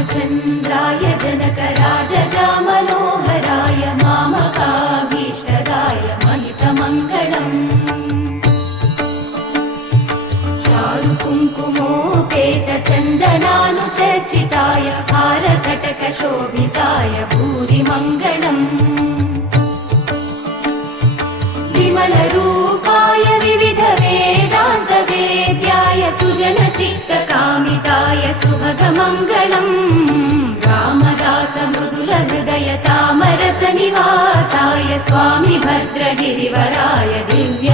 रामचन्द्राय जनकराजजामनोहराय मामकाभीष्टदाय महितमङ्गलम् चारुकुङ्कुमोपेतचन्दनानुचर्चिताय हारकटकशोभिताय भूरिमङ्गलम् विमलरूपाय विविधवेदान्तवेद्याय सुजनचित्तकामिताय सुभगमङ्गलम् रामदासमृदुलहृदय तामरसनिवासाय Swami भद्रगिरिवराय Divya